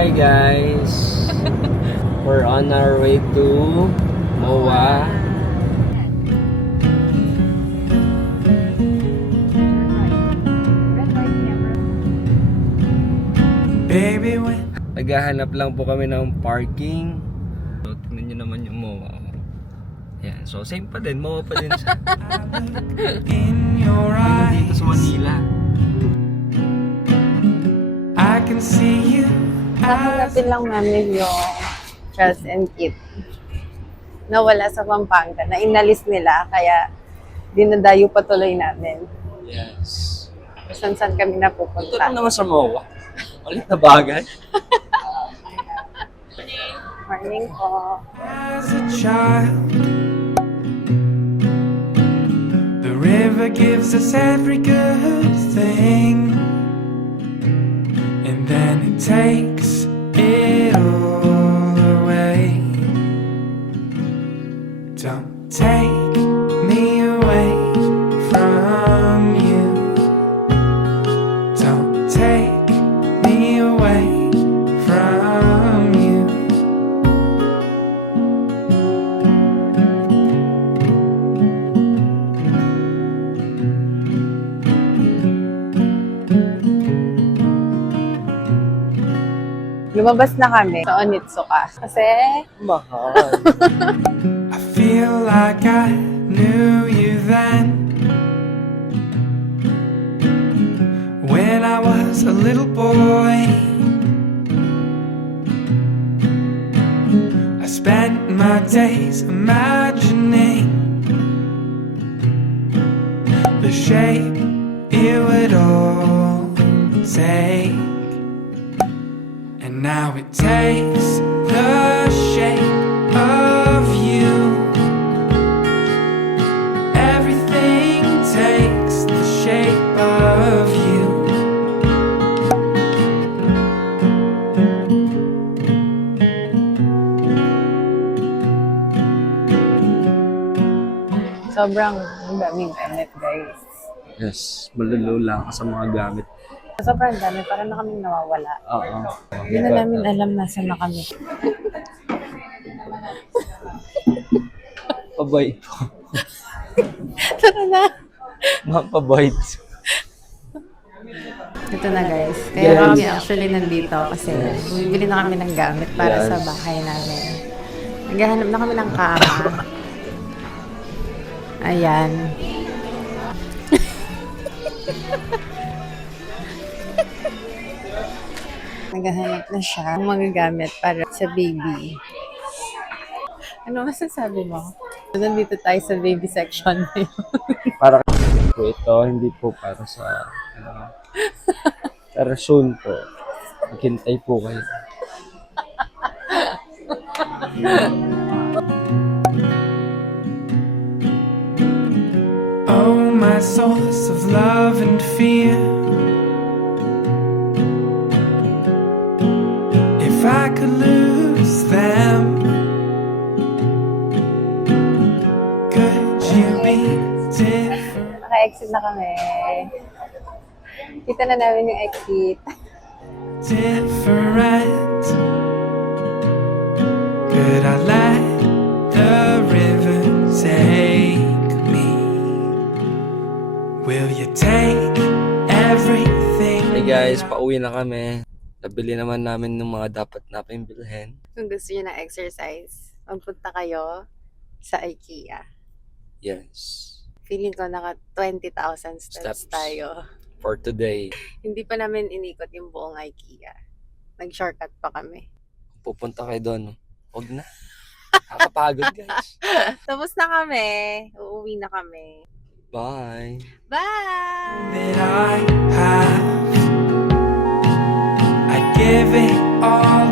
Hi guys! We're on our way to MOA. Naghahanap lang po kami ng parking. So, tingnan nyo naman yung MOA. Ayan. So same pa din, MOA pa din siya. Dito sa Manila. I can see you. Nahanapin lang namin yung Charles and Kit. Nawala sa Pampanga. Na inalis nila, kaya dinadayo patuloy namin. Yes. Saan kami Ito napupunta. lang naman sa MOA. Ulit na bagay. Morning po. As a child, the river gives us every good thing, and then it takes it all away. Don't take me away from you. Don't take me away from you. Lumabas na kami sa Onitsuka. Kasi, Mahal. I feel like I knew you then, when I was a little boy. I spent my days imagining the shape it would all take, and now it takes the shape of you. Everything takes the shape of you. sobrang daming gamit, guys. Yes, malulula ka sa mga gamit. Sobrang dami, parang na kami nawawala. Oo. Hindi na namin alam nasa na kami. Pabait po. Tara na! Mga pabait. Ito na, guys. Kaya kami actually nandito kasi bumibili na kami ng gamit para sa bahay namin. Naghahanap na kami ng kama. Ayan. Naghahanap na siya ng mga gamit para sa baby. Ano masasabi mo? Nandito tayo sa baby section ngayon. Para po ito, hindi po para sa para soon po. Maghintay po kayo. Oh, my source of love and fear. If I could lose them, could you be different? Naka-exit na kami. Kita na namin yung exit. Different. Could I let the river take me? Will you take everything? Hey guys, pauwi na kami. Nabili naman namin ng mga dapat namin bilhin. Kung gusto niyo ng exercise, magpunta kayo sa IKEA. Yes. Feeling ko naka 20,000 steps tayo. For today. Hindi pa namin inikot yung buong IKEA. Nag-shortcut pa kami. Pupunta kayo doon. Huwag na. Nakakapagod guys. Tapos na kami. Uuwi na kami. Bye. Bye! That I have, I'd give it all